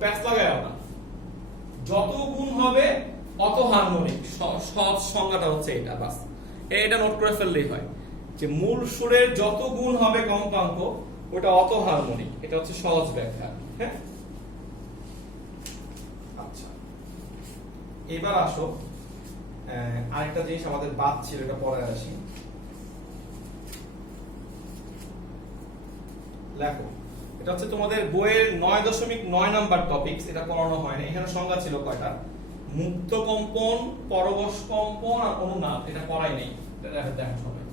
প্যাচ লাগায়ও না, যত গুণ হবে অত হারমোনিক, সহজ সংজ্ঞাটা হচ্ছে এটা, বাস এটা নোট করে ফেললেই হয় যে মূল সুরের যত গুণ হবে কম্পাঙ্ক ওটা অত হারমোনিক, এটা হচ্ছে সহজ ব্যাখ্যা। হ্যাঁ, আচ্ছা এবার আসো আরেকটা জিনিস আমাদের বাদ ছিল, এটা পরে আসি। লেখো, এটা হচ্ছে তোমাদের বইয়ের 9.9 নাম্বার টপিকস, এটা পড়ানো হয় না। এখানে সংজ্ঞা ছিল কয়টা, মুক্ত কম্পন, পরবশ কম্পন আর অনুনাদ, এটা পড়াই নেই, এটা দেখো সবাই।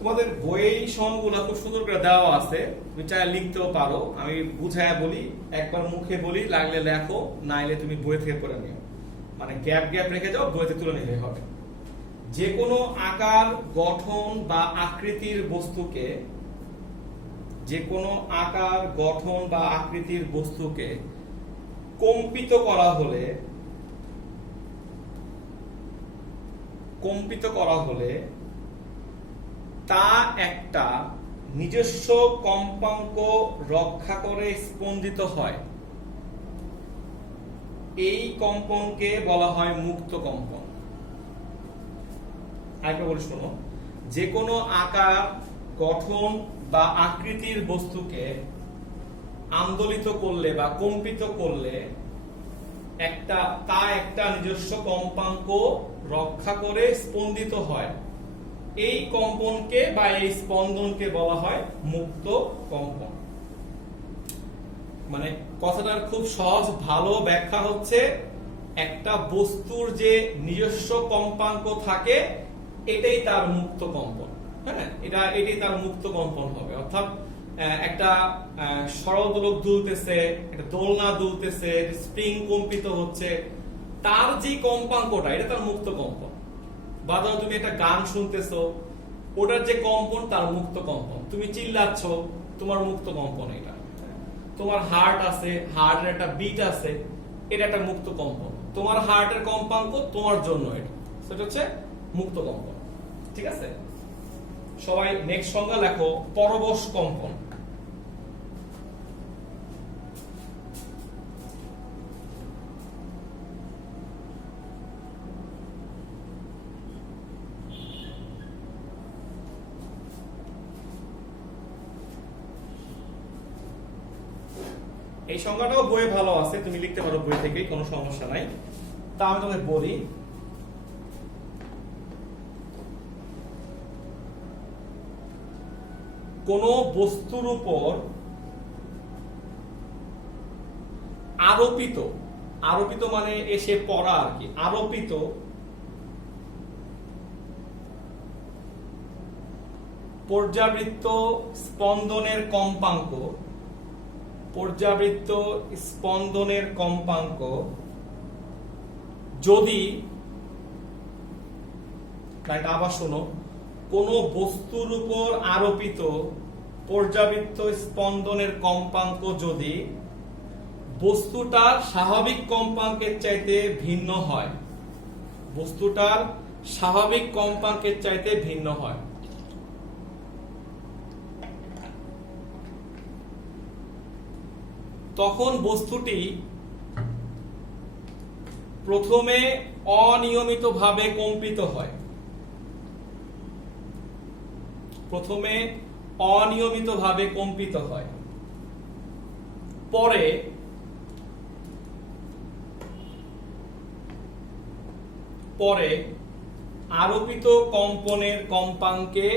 তোমাদের বইয়ে সঙ্গগুলো খুব সুন্দর করে দেওয়া আছে, তুমি চাইলে লিখতেও পারো, আমি বুঝায় বলি, একবার মুখে বলি, লাগলে লেখো, নাইলে তুমি বই থেকে পড়ে নিও, মানে গ্যাপ গ্যাপ রেখে যাও, বইতে তুলে নিলে হবে। যে কোনো আকার, গঠন বা আকৃতির বস্তুকে, যে কোনো আকার, গঠন বা আকৃতির বস্তুকে কম্পিত করা হলে তা একটা নিজস্ব কম্পাঙ্ক রক্ষা করে স্পন্দিত হয়, এই কম্পনকে বলা হয় মুক্ত কম্পন। আরেকটা বলি শোনো, যে কোনো আকার, গঠন বা আকৃতির বস্তুকে আন্দোলিত করলে বা কম্পিত করলে তা একটা নিজস্ব কম্পাঙ্ক রক্ষা করে স্পন্দিত হয়, এই কম্পনকে বা এই স্পন্দনকে বলা হয় মুক্ত কম্পন। মানে কথাটার খুব সহজ ভালো ব্যাখ্যা হচ্ছে, একটা বস্তুর যে নিজস্ব কম্পাঙ্ক থাকে এটাই তার মুক্ত কম্পন। হ্যাঁ, এটাই তার মুক্ত কম্পন হবে। অর্থাৎ একটা সরল দোলক দুলতেছে, একটা দোলনা দুলতেছে, স্প্রিং কম্পিত হচ্ছে, তার যে কম্পাঙ্কটা এটা তার মুক্ত কম্পন। বা ধরো তুমি একটা গান শুনতেছো, ওটার যে কম্পন তার মুক্ত কম্পন। তুমি চিল্লাচ্ছ, তোমার মুক্ত কম্পন এটা। তোমার হার্ট আছে, হার্টের একটা বিট আছে, এটা একটা মুক্ত কম্পন। তোমার হার্টের কম্পাঙ্ক তোমার জন্য এটা, সেটা হচ্ছে মুক্ত কম্পন। ঠিক আছে, সবাই নেক্সট সংজ্ঞা লেখো, পরবশ কম্পন। এই সংজ্ঞাটাও বইয়ে ভালো আছে, তুমি লিখতে পারো বই থেকেই, কোনো সমস্যা নাই। তা আমি তোমাকে বলি, কোন বস্তুর উপর আরোপিত মানে এসে পড়া আর কি, আরোপিত পর্যাবৃত্ত স্পন্দনের কম্পাঙ্ক যদি, আবার শোনো, কোন বস্তুর উপর আরোপিত পর্যাবৃত্ত স্পন্দনের কম্পাঙ্ক যদি বস্তুটার স্বাভাবিক কম্পাঙ্কের চাইতে ভিন্ন হয়, বস্তুটার স্বাভাবিক কম্পাঙ্কের চাইতে ভিন্ন হয়, তখন বস্তুটি প্রথমে অনিয়মিতভাবে কম্পিত হয়, পরে আরোপিত কম্পনের কম্পাঙ্কে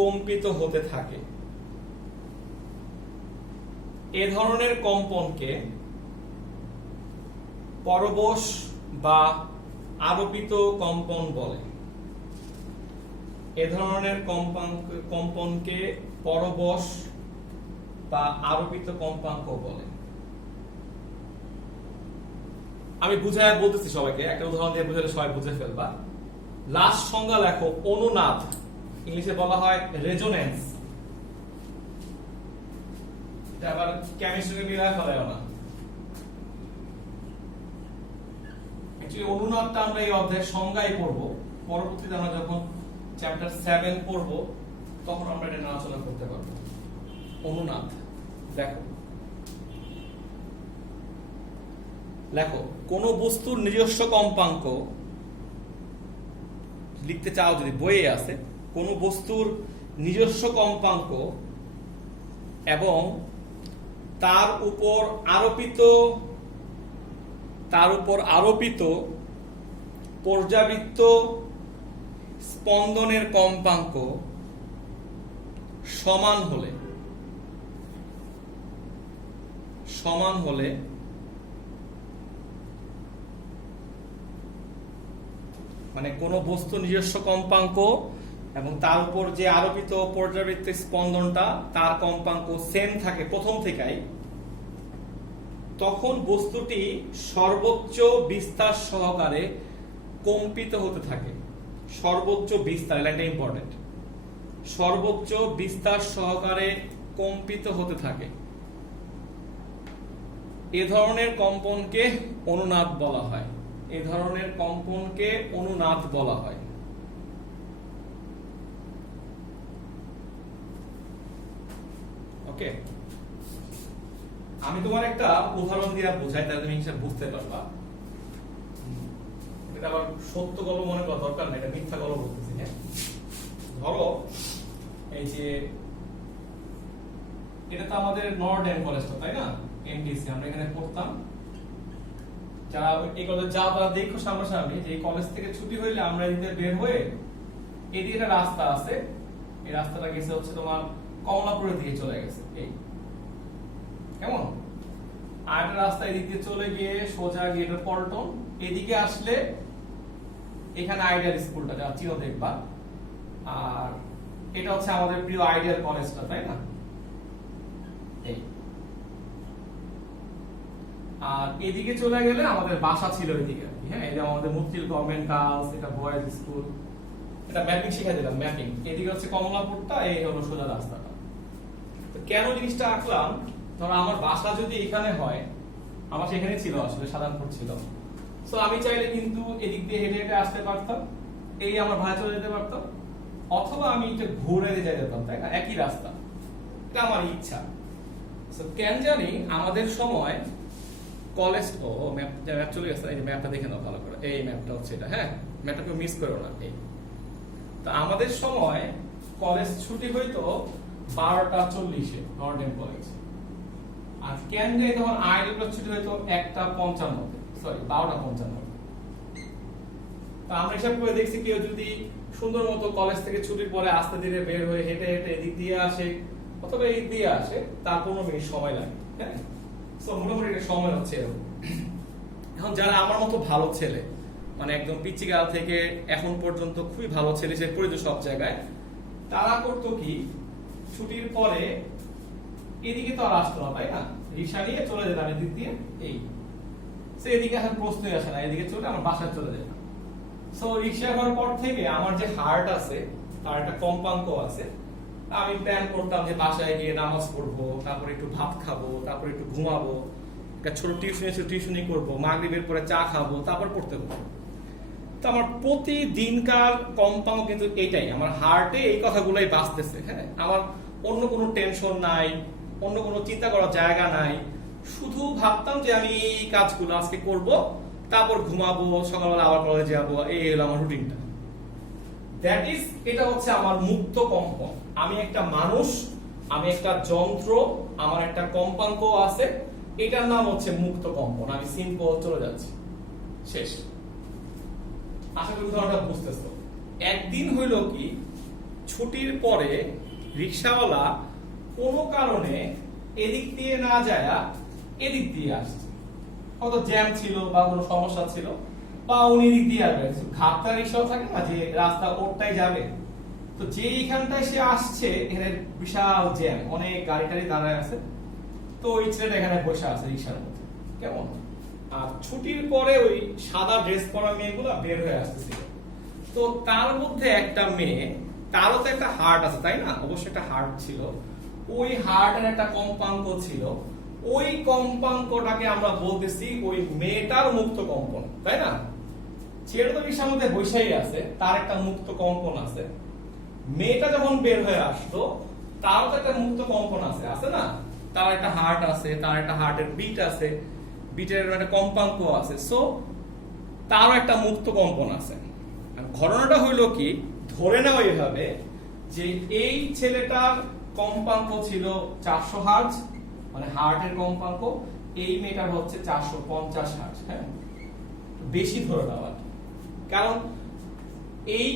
কম্পিত হতে থাকে। এ ধরনের কম্পনকে পরবশ বা আরোপিত কম্পন বলে। এ ধরনের কম্পনকে পরবশ বা আরোপিত কম্পাঙ্ক বলে। আমি বুঝায় বলতেছি সবাইকে, একটা উদাহরণ দিয়ে বুঝালে সবাই বুঝে ফেলবা। লাস্ট সংজ্ঞা লেখো অনুনাদ, ইংলিশে বলা হয় রেজোনেন্স। এটা আবার কেমিস্ট্রিকে মিলায় ফেলায় না। অ্যাকচুয়ালি অনুনাদটা আমরা এই অধ্যায়ের সংজ্ঞায় পড়ব, পরবর্তীতে আমরা যখন চ্যাপ্টার 7 পড়ব তখন আমরা এটা আলোচনা করতে পারবো। অনুনাদ দেখো, লেখো কোন বস্তুর নিজস্ব কম্পাঙ্ক, লিখতে চাও যদি বইয়ে আছে, কোন বস্তুর নিজস্ব কম্পাঙ্ক এবং তার উপর আরোপিত পর্যাবৃত্ত স্পন্দনের কম্পাঙ্ক সমান হলে মানে কোন বস্তু নিজস্ব কম্পাঙ্ক এবং তার উপর যে আরোপিত পর্যাবৃত্ত স্পন্দনটা তার কম্পাঙ্ক সেম থাকে প্রথম থেকেই, তখন বস্তুটি সর্বোচ্চ বিস্তার সহকারে কম্পিত হতে থাকে। সর্বোচ্চ বিস্তার, এটা ইম্পর্টেন্ট, সর্বোচ্চ বিস্তার সহকারে কম্পিত হতে থাকে। এ ধরনের কম্পনকে অনুনাদ বলা হয়। এ ধরনের কম্পনকে অনুনাদ বলা হয়। ওকে, আমি তোমার একটা উদাহরণ দিয়ে বোঝাই, তাহলে তুমি হিসাব বুঝতে পারবা। এটা আবার সত্য গল্প মনে করা দরকার নেই, এটা মিথ্যা গল্প বলতেছি। হ্যাঁ, ধরো এই যে এটা তো আমাদের নর্ডেন কলেজটা, তাই না? এমডিসি আমরা এখানে পড়তাম। যারা এই কলেজ যাও তারা দেখো সামনাসামনি যে এই কলেজ থেকে ছুটি হইলে আমরা এদিকে বের হয়ে এদিকে একটা রাস্তা আছে, এই রাস্তাটা গেছে হচ্ছে তোমার কমলাপুরের দিকে চলে গেছে। এই কেমন আর একটা রাস্তা এদিক দিয়ে চলে গিয়ে সোজা গিয়ে পল্টন, এদিকে আসলে এখানে আইডিয়াল স্কুলটা যা চিনো দেখবা, আর এটা হচ্ছে আমাদের প্রিয় আইডিয়াল কলেজটা, তাই না? এই আর এদিকে চলে গেলে আমাদের বাসা ছিল এদিকে। হ্যাঁ, এটা আমাদের মুক্তিল গভর্নমেন্ট গার্লস, এটা বয়েজ স্কুল। এটা ম্যাপিং শিখাই দিলাম, ম্যাপিং। এদিকে হচ্ছে কমলাপুরটা, এই হলো সোজা রাস্তাটা। তো কেন জিনিসটা আঁকলাম, ধরো আমার বাসা যদি এখানে হয়, আমার সেখানে ছিল আসলে সাধারণপুর ছিল, সো আমি চাইলে কিন্তু এদিক দিয়ে হেঁটে হেঁটে আসতে পারতাম, এই আমার ভাড়া চলে যেতে পারতাম, অথবা আমি এটা ঘুরে যেতে যেতাম, তাই না? একই রাস্তা, এটা আমার ইচ্ছা। সো কেন জানি আমাদের সময় কলেজ ম্যাপ চলে গেছে, এই ম্যাপটা দেখে নাও ভালো করে, এই ম্যাপটা হচ্ছে এটা। হ্যাঁ, ম্যাপটা কেউ মিস করো না। এই তো আমাদের সময় কলেজ ছুটি হইতো 12:40-এ নর্ডেন কলেজ, আর কেন জানি তখন আইডিয়াল ছুটি হইতো 1:55-তে, সরি 12:55। তো আমরা হিসাব করে দেখছি কেউ যদি সুন্দর মতো কলেজ থেকে ছুটির পরে আস্তে ধীরে বের হয়ে হেঁটে হেঁটে এদিক দিয়ে আসে অথবা এই দিয়ে আসে, তার 15 মিনিট সময় লাগে। হ্যাঁ, সো মোটামুটি একটা সময় হচ্ছে এরকম। এখন যারা আমার মতো ভালো ছেলে, মানে একদম পিচিকাল থেকে এখন পর্যন্ত খুবই ভালো ছেলে সে পড়েছে সব জায়গায়, তারা করতো কি, ছুটির পরে এদিকে তো আর আসতো না, তাই না? রিক্সা নিয়ে চলে যেতাম এদিক দিয়ে, এই সে এদিকে আসার প্রশ্নই আসে না, এদিকে চলে আমার বাসায় চলে যেতাম। সো রিক্সা করার পর থেকে আমার যে হার্ট আছে তার একটা কম্পাঙ্ক আছে। আমি প্ল্যান করতাম যে বাসায় গিয়ে নামাজ পড়বো, তারপর একটু ভাত খাবো, তারপর একটু ঘুমাবো, একটা ছোট টিউশনি করবো, মাগরিবের পরে চা খাবো, তারপর পড়তে বসবো। তো আমার প্রতিদিনকার কম্পাঙ্ক কিন্তু এইটাই, আমার হার্টে এই কথাগুলোই বাঁচতেছে। হ্যাঁ, আমার অন্য কোনো টেনশন নাই, অন্য কোনো চিন্তা করার জায়গা নাই, শুধু ভাবতাম যে আমি এই কাজগুলো আজকে করব, তারপর ঘুমাবো, সকালবেলা আবার কলেজে যাবো, এই হলো আমার রুটিনটা। দ্যাট ইজ, এটা হচ্ছে আমার মুক্ত কম্পন। আমি একটা মানুষ, আমি একটা যন্ত্র, আমার একটা কম্পাঙ্ক আছে, এটার নাম হচ্ছে মুক্ত কম্পন। আমি সিম্পল চলে যাচ্ছি, শেষ। আশা করি তোমরা বুঝতেছো। একদিন হইল কি, ছুটির পরে রিক্সাওয়ালা কোনো কারণে এদিক দিয়ে না যায় এদিক দিয়ে আসছে, হয়তো জ্যাম ছিল বা কোনো সমস্যা ছিল, বা উনি এদিক দিয়ে আসবে। ঘাটটা রিক্সাও থাকে না যে রাস্তা ওরটাই যাবে, তো যে এইখানটায় সে আসছে এখানে বিশাল জ্যাম, অনেক গাড়ি টাড়ি দাঁড়ায় আছে, তো ওই ছেলেটা এখানে বসে আছে রিক্সার মধ্যে। কেমন আর ছুটির পরে ওই সাদা ড্রেস পরা মেয়েগুলো বের হয়ে আসতেছিল। তো তার মধ্যে একটা মেয়ে, তারও তো একটা হার্ট আছে তাই না, অবশ্যই একটা হার্ট ছিল, ওই হার্টের একটা কম্পাঙ্ক ছিল, ওই কম্পাঙ্কটাকে আমরা বলতেছি ওই মেয়েটার মুক্ত কম্পন, তাই না? ছেলেটা তো বিষয়ের মধ্যে বৈশাই আছে, তার একটা মুক্ত কম্পন আছে। মেয়েটা যখন বের হয়ে আসলো তারও তো একটা মুক্ত কম্পন আছে, আছে না? তার একটা হার্ট আছে, তার একটা হার্টের বিট আছে, বিটের একটা কম্পাঙ্ক আছে, সো তারও একটা মুক্ত কম্পন আছে। ঘটনাটা হইল কি, ধরে নাও এইভাবে যে এই ছেলেটার কম্পাঙ্ক ছিল 400 হার্জ, মানে হার্টের কম্পাঙ্ক, এই মেয়েটার হচ্ছে 450 হার্জ। হ্যাঁ, বেশি ধরে নাও, কারণ এই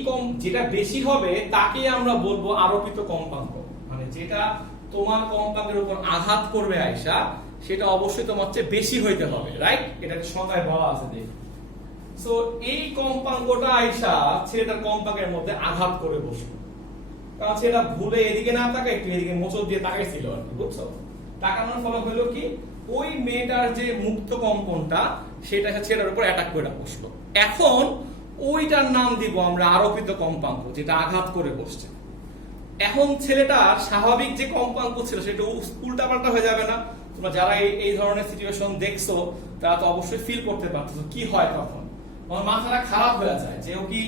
যেটা বেশি হবে তাকে আমরা বলবো আরোপিত কম্পাঙ্ক, মানে যেটা তোমার কম্পাঙ্কের উপর আঘাত করবে আয়শা, সেটা অবশ্যই তোমার চেয়ে বেশি হইতে হবে, রাইট? এটাকে সংজ্ঞায় বলা আছে দেখি। সো এই কম্পাঙ্কটা আয়শা ছেলেটার কম্পাঙ্কের মধ্যে আঘাত করে বসলো, কারণ সেটা ভুলে এদিকে না তাকায় একটু এদিকে মোচড় দিয়ে তাকাইছিল আর কি, বুঝছো? তাকানোর ফলে হলো কি, ওই মেয়েটার যে মুক্ত কম্পনটা সেটা ছেলেটার উপর অ্যাটাক করে বসলো। এখন ওইটার নাম দিব আমরা আরোপিত কম্পাঙ্ক, যেটা আঘাত করে বসছে। এখন ছেলেটার স্বাভাবিক যে কম্পাঙ্ক ছিল সেটা উল্টাপাল্টা হয়ে যাবে না? তোমরা যারা এই ধরনের সিচুয়েশন দেখছো তারা তো অবশ্যই ফিল করতে পারছো কি হয় তখন। আমার মাথাটা খারাপ হয়ে যায় যে ও কি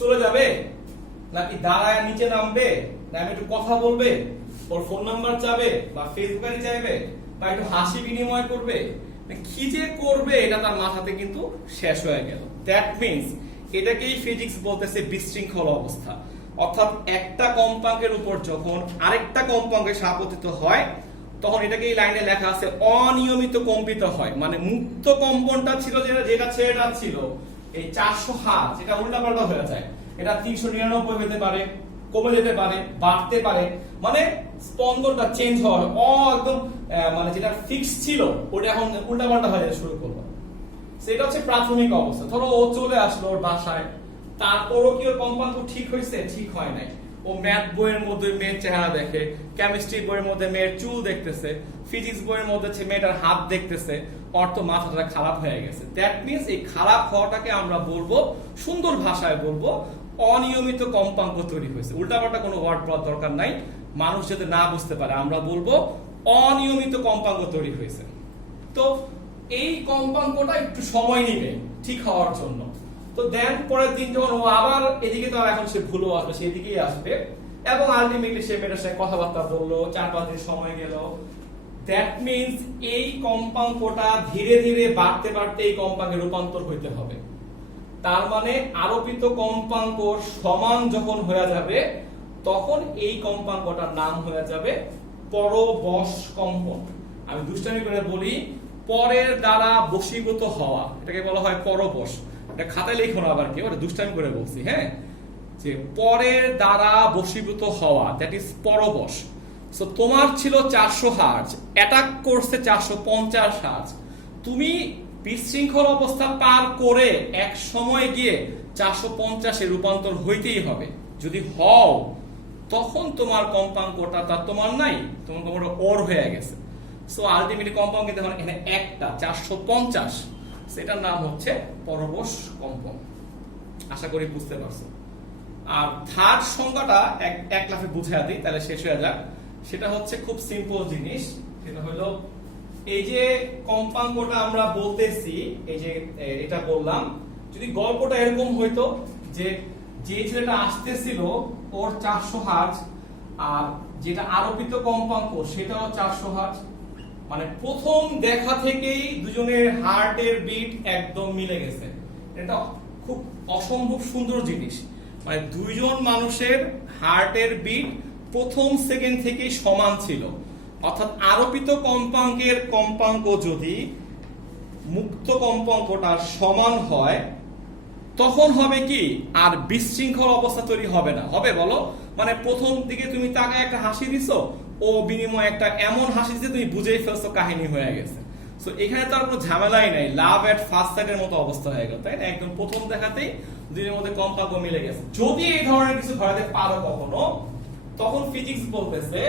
চলে যাবে, নাকি দাঁড়ায় নিচে নামবে, না আমি একটু কথা বলবে, ওর ফোন নাম্বার চাবে বা ফেসবুকে চাইবে, বা একটু হাসি বিনিময় করবে, কি যে করবে এটা তার মাথাতে কিন্তু শেষ হয়ে গেল। দ্যাট মিনস এটাকেই ফিজিক্স বলতেছে বিশৃঙ্খল অবস্থা। অর্থাৎ একটা কম্পাঙ্কের উপর যখন আরেকটা কম্পাঙ্কে আপতিত হয় তখন এটাকে এই লাইনে লেখা আছে অনিয়মিত কম্পিত হয়। মানে মুক্ত কম্পনটা ছিল যেটা ছেলেটা ছিল এই 400 হার্জ, যেটা উল্টাপাল্টা হয়ে যায়, এটা 399 হতে পারে, কমে যেতে পারে, বাড়তে পারে, মানে স্পন্দনটা চেঞ্জ হয়, একদম মানে যেটা ফিক্স ছিল ওটা এখন উল্টাপাল্টা হয়ে যেতে শুরু করলো। সেটা হচ্ছে প্রাথমিক অবস্থা। ধরো ও চলে আসলো ওর বাসায়, তারপরও কি ওর কম্পাঙ্ক ঠিক হয়েছে? ঠিক হয় নাই। ও ম্যাথ বইয়ের মধ্যে মেয়ের চেহারা দেখে, কেমিস্ট্রি বইয়ের মধ্যে মেয়ের চুল দেখতেছে, ফিজিক্স বইয়ের মধ্যে মেয়েটার হাত দেখতেছে, ওর তো মাথাটা খারাপ হয়ে গেছে। দ্যাট মিনস এই খারাপ হওয়াটাকে আমরা বলবো, সুন্দর ভাষায় বলবো, অনিয়মিত কম্পাঙ্ক তৈরি হয়েছে। উল্টাপাল্টা কোনো ওয়ার্ড বলার দরকার নাই, মানুষ যাতে না বুঝতে পারে আমরা বলবো অনিয়মিত কম্পাঙ্ক তৈরি হয়েছে। তো এই কম্পাঙ্কটা একটু সময় নিবে ঠিক হওয়ার জন্য। তো দেন পরের দিন যখন ও আবার এদিকে, তো এখন সে ভুলও আসবে, সেদিকেই আসবে, এবং আলটিমেটলি সে মেয়েটার সাথে কথাবার্তা বললো, 4-5 দিন সময় গেল। দ্যাট মিনস এই কম্পাঙ্কটা ধীরে ধীরে বাড়তে বাড়তে এই কম্পাঙ্কে রূপান্তর হইতে হবে। তার মানে আরোপিত কম্পাঙ্ক সমান যখন হয়ে যাবে তখন এই কম্পাঙ্কটার নাম হয়ে যাবে পরবশ কম্পন। আমি দুষ্টামি করে বলি, পরের দ্বারা বশীভূত হওয়া, এটাকে বলা হয় পরবশ। এটা খাতায় লিখো না আবার কেউ, এটা দুষ্টামি করে বলছি। হ্যাঁ, যে পরের দ্বারা বশীভূত হওয়া, দ্যাট ইজ পরবশ। সো তোমার ছিল 400 হার্জ, অ্যাটাক করছে 450 হার্জ, তুমি বিশৃঙ্খল অবস্থা পার করে এক সময় গিয়ে 450 এ রূপান্তর হইতেই হবে। যদি হও তখন তোমার কম্পাঙ্কটা তার তোমার নাই, তোমার কম্পাঙ্কটা ওর হয়ে গেছে। সো আলটিমেটলি কম্পাঙ্ক কিন্তু এখানে একটা 450, সেটার নাম হচ্ছে পরবশ কম্পন। আশা করি বুঝতে পারছো। আর থার্ড সংজ্ঞাটা এক লাফে বুঝাইয়া দিই, তাহলে শেষ হয়ে যাক। সেটা হচ্ছে খুব সিম্পল জিনিস, সেটা হলো এই যে কম্পাঙ্কটা আমরা বলতেছি, এই যে এটা বললাম, যদি গল্পটা এরকম হইতো যে যে ছেলেটা আসতেছিল ওর 400 হার্জ, আর যেটা আরোপিত কম্পাঙ্ক সেটাও 400 হার্জ, মানে প্রথম দেখা থেকেই দুজনের হার্টের বিট একদম মিলে গেছে। এটা খুব অসম্ভব সুন্দর জিনিস, মানে দুইজন মানুষের হার্টের বিট প্রথম সেকেন্ড থেকেই সমান ছিল। অর্থাৎ আরোপিত কম্পাঙ্কের কম্পাঙ্ক যদি মুক্ত কম্পাঙ্কটার সমান হয় তখন হবে কি, আর বিশৃঙ্খল অবস্থা তৈরি হবে না। হবে বলো? মানে প্রথম দিকে তুমি তাকে একটা হাসি দিছো, ও বিনিময়ে একটা এমন হাসি দিচ্ছে তুমি বুঝেই ফেলছো কাহিনী হয়ে গেছে। সো এখানে তো আর কোনো ঝামেলাই নাই, লাভ এট ফার্স্ট সাইটের মতো অবস্থা হয়ে গেল, তাই না? একদম প্রথম দেখাতেই দুইয়ের মধ্যে কম্পাঙ্ক মিলে গেছে। যদি এই ধরনের কিছু ঘটাতে পারো কখনো, তখন ফিজিক্স বলতেছে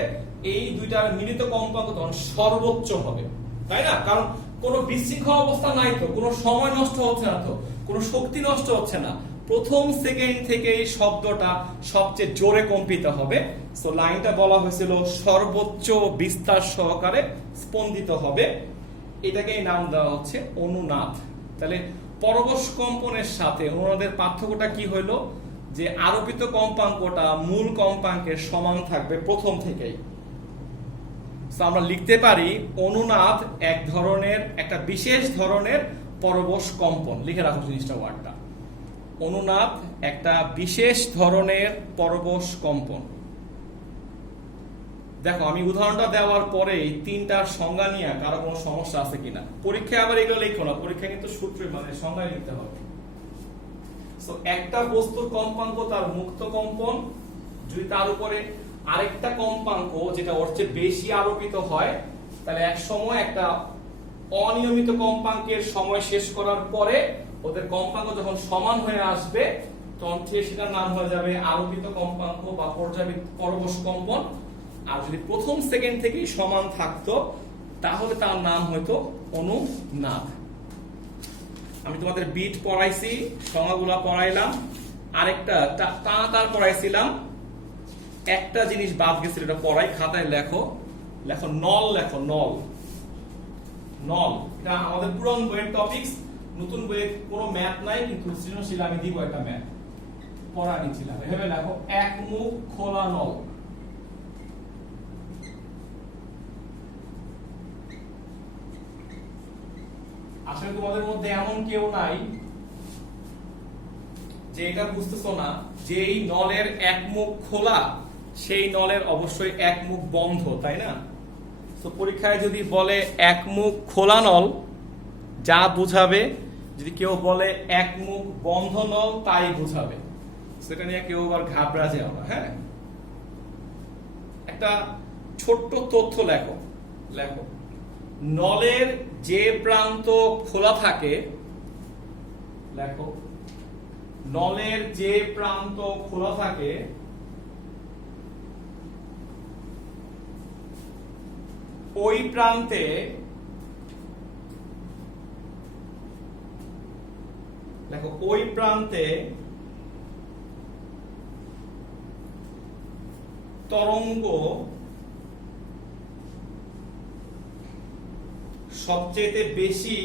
এই দুইটার মিলিত কম্পাঙ্ক তখন সর্বোচ্চ হবে, তাই না? কারণ কোনো বিশৃঙ্খল অবস্থা নাই তো, কোনো সময় নষ্ট হচ্ছে না তো, কোনো শক্তি নষ্ট হচ্ছে না। প্রথম সেকেন্ড থেকেই শব্দটা সবচেয়ে জোরে কম্পিত হবে। সো লাইনটা বলা হয়েছিল সর্বোচ্চ বিস্তার সহকারে স্পন্দিত হবে, এটাকেই নাম দেওয়া হচ্ছে অনুনাদ। তাহলে পরবশ কম্পনের সাথে অনুনাদের পার্থক্যটা কি হইলো, যে আরোপিত কম্পাঙ্কটা মূল কম্পাঙ্কের সমান থাকবে প্রথম থেকেই। আমরা লিখতে পারি অনুনাদ এক ধরনের, একটা বিশেষ ধরনের পরবশ কম্পন। লিখে রাখো জিনিসটা, ওয়ার্ডটা। অনুনাদ একটা বিশেষ ধরনের পরবশ কম্পন। দেখো আমি উদাহরণটা দেওয়ার পরে তিনটার সংজ্ঞা নিয়ে কারো কোনো সমস্যা আছে কিনা, পরীক্ষায় আবার এগুলো লিখো না, পরীক্ষায় কিন্তু সূত্র মানে সংজ্ঞায় লিখতে হবে। সো একটা বস্তুর কম্পাঙ্ক তার মুক্ত কম্পন, যদি তার উপরে আরেকটা কম্পাঙ্ক যেটা ওর চেয়ে বেশি আরোপিত হয়, তাহলে এক সময় একটা অনিয়মিত কম্পাঙ্কের সময় শেষ করার পরে ওদের কম্পাঙ্ক যখন সমান হয়ে আসবে, তখন সেটার নাম হয়ে যাবে আরোপিত কম্পাঙ্ক বা পরবশ কম্পন। আর যদি প্রথম সেকেন্ড থেকেই সমান থাকতো, তাহলে তার নাম হয়তো অনুনাদ। আমি তোমাদের বিট পড়াইছি, সংজ্ঞাগুলা পড়াইলাম, আরেকটা তার পড়াইছিলাম, একটা জিনিস বাদ গেছিল, এটা পড়াই, খাতায় লেখো, লেখো নল, লেখো নল। নল এটা আমাদের পুরান বইয়ের টপিকস, নতুন বইয়ে কোনো ম্যাথ নাই, কিন্তু সৃজনশীল আমি দিব একটা ম্যাথ, পড়া নিয়েছিলাম। এভাবে লেখো এক মুখ খোলা নল। আসলে তোমাদের মধ্যে এমন কেউ নাই যে এটা বুঝতেছো না যে এই নলের এক মুখ খোলা, সেই নলের অবশ্যই এক মুখ বন্ধ, তাই না? তো পরীক্ষায় যদি বলে এক মুখ খোলা নল, যা বুঝাবে, যদি কেউ বলে এক মুখ বন্ধ নল, তাই বুঝাবে। সেটা নিয়ে কেউ আবার ঘাবড়া যাও না। হ্যাঁ, একটা ছোট্ট তথ্য লেখো, লেখো নলের যে প্রান্ত খোলা থাকে, লেখো নলের যে প্রান্ত খোলা থাকে ওই প্রান্তে দেখো ওই প্রান্তে তরঙ্গ সবচেয়ে বেশি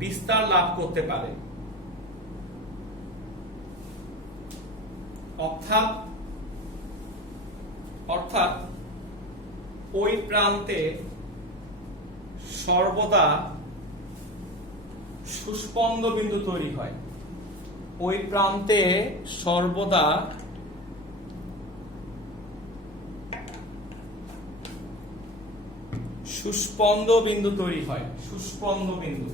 বিস্তার লাভ করতে পারে। অর্থাৎ ওই প্রান্তে সর্বদা সুস্পন্দ বিন্দু তৈরি হয়। ওই প্রান্তে সর্বদা সুস্পন্দ বিন্দু তৈরি হয়। সুস্পন্দ বিন্দু।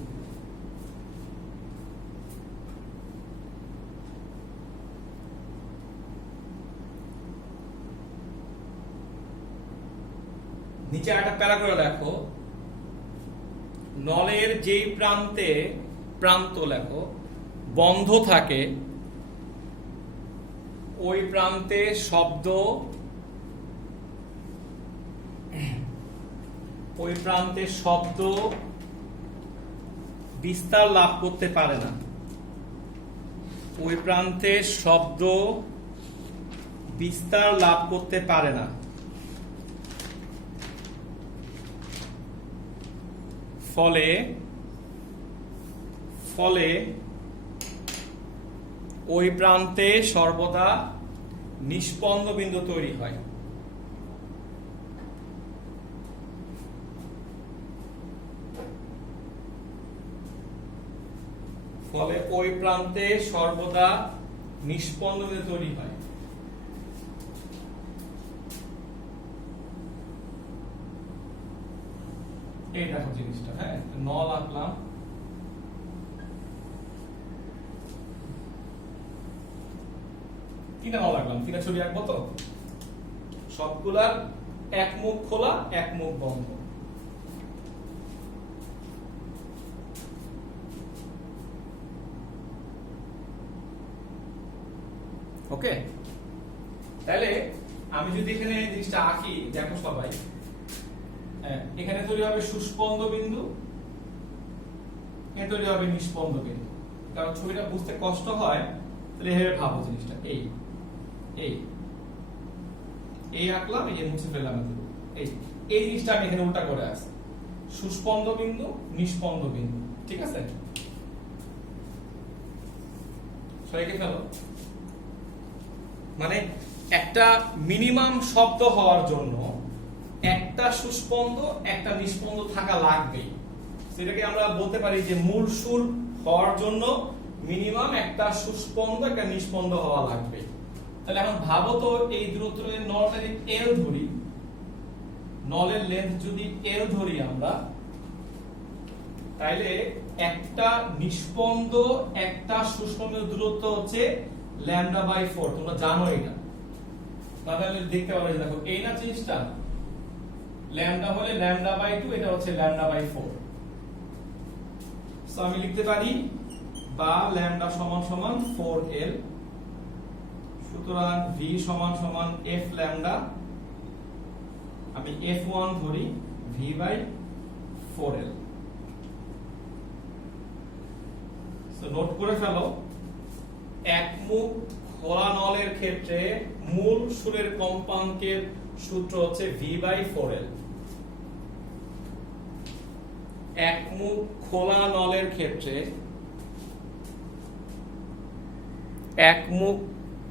নিচে একটা প্যারা করে লেখো নলের যেই প্রান্তে, প্রান্ত লেখো বন্ধ থাকে, ওই প্রান্তে শব্দ, ওই প্রান্তে শব্দ বিস্তার লাভ করতে পারে না। ওই প্রান্তে শব্দ বিস্তার লাভ করতে পারে না। ফলে ওই প্রান্তে সর্বদা নিষ্পন্দ বিন্দু তৈরি হয়। ফলে ওই প্রান্তে সর্বদা নিষ্পন্দ বিন্দু তৈরি হয়। এই দেখো জিনিসটা, হ্যাঁ নল আঁকলাম, তিনটা নল আঁকলাম, তিনটা ছবি আঁকবো তো, সবগুলার এক মুখ খোলা, এক মুখ বন্ধ। ওকে, তাহলে আমি যদি এখানে জিনিসটা আঁকি, দেখো সবাই এখানে তৈরি হবে সুস্পন্দ বিন্দু, এখানে তৈরি হবে নিস্পন্দ বিন্দু। কারণ ছবিটা বুঝতে কষ্ট হয়, তাহলে এভাবে ভাবো জিনিসটা, এই এই এই আঁকলাম, এই যে মুছে ফেললাম, এই এই জিনিসটা আমি এখানে উল্টা করে আসি, সুস্পন্দ বিন্দু নিস্পন্দ বিন্দু, ঠিক আছে? সবাইকে ফেলো। মানে একটা মিনিমাম শব্দ হওয়ার জন্য একটা সুস্পন্দ একটা নিস্পন্দ থাকা লাগবে। সেটাকে আমরা বলতে পারি যে মূল সুর হওয়ার জন্য মিনিমাম একটা সুস্পন্দ একটা নিস্পন্দ হওয়া লাগবে। তাহলে এখন ভাবো তো, এই দূরত্ব নলটা যদি এল ধরি, নলের লেন্থ যদি এল ধরি আমরা, তাহলে একটা নিস্পন্দ একটা সুস্পন্দ দূরত্ব হচ্ছে λ/4। তোমরা জানো এটা, তাহলে দেখতে পারো, দেখো এই না জিনিসটা, ল্যামডা হলে λ/2, এটা হচ্ছে λ/4। সো আমি লিখতে পারি বা ল্যামডা সমান সমান 4l, সুতরাং v সমান সমান f ল্যামডা, আমি f1 ধরি v/4l। সো নোট করে ফেলো, একমুখ খোলা নলের ক্ষেত্রে মূল সুরের কম্পাঙ্কের সূত্র হচ্ছে v/4l। একমুখ খোলা নলের ক্ষেত্রে, একমুখ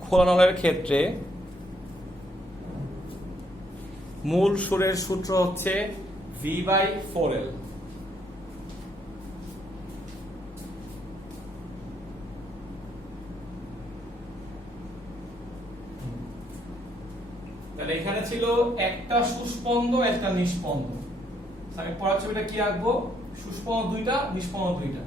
খোলা নলের ক্ষেত্রে মূল সুরের সূত্র হচ্ছে v/4l। তাহলে এখানে ছিল একটা সুস্পন্দ একটা নিস্পন্দ। আমি পরের ছবিটা কি আঁকবো, সুস্পন্দ দুইটা নিস্পন্দ দুইটা।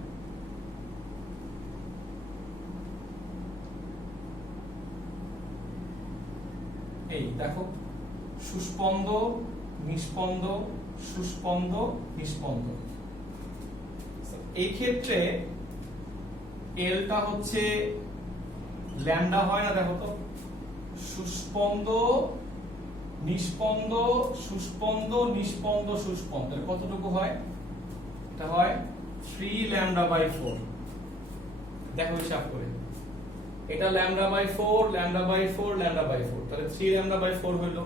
এই দেখো, সুস্পন্দ নিস্পন্দ সুস্পন্দ নিস্পন্দ। এই ক্ষেত্রে এলটা হচ্ছে ল্যামডা হয় না, দেখো তো, সুস্পন্দ নিস্পন্দ সুস্পন্দ নিস্পন্দ সুস্পন্দ, কতটুকু হয়? এটা হয় 3 λ/4। দেখো হিসাব করে, এটা λ/4 λ/4 λ/4, তাহলে 3 λ/4 হইল।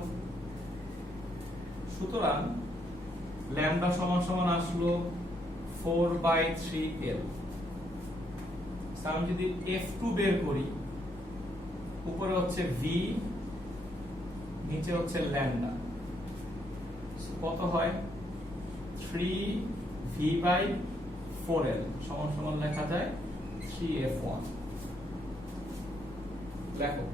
সুতরাং ল্যামডা সমান সমান আসলো 4/3l। আমি যদি f2 বের করি, উপরে হচ্ছে v, নিচে হচ্ছে ল্যামডা, কত হয়? 3v/4l সমান সমান লেখা যায় 3f1। লেখো।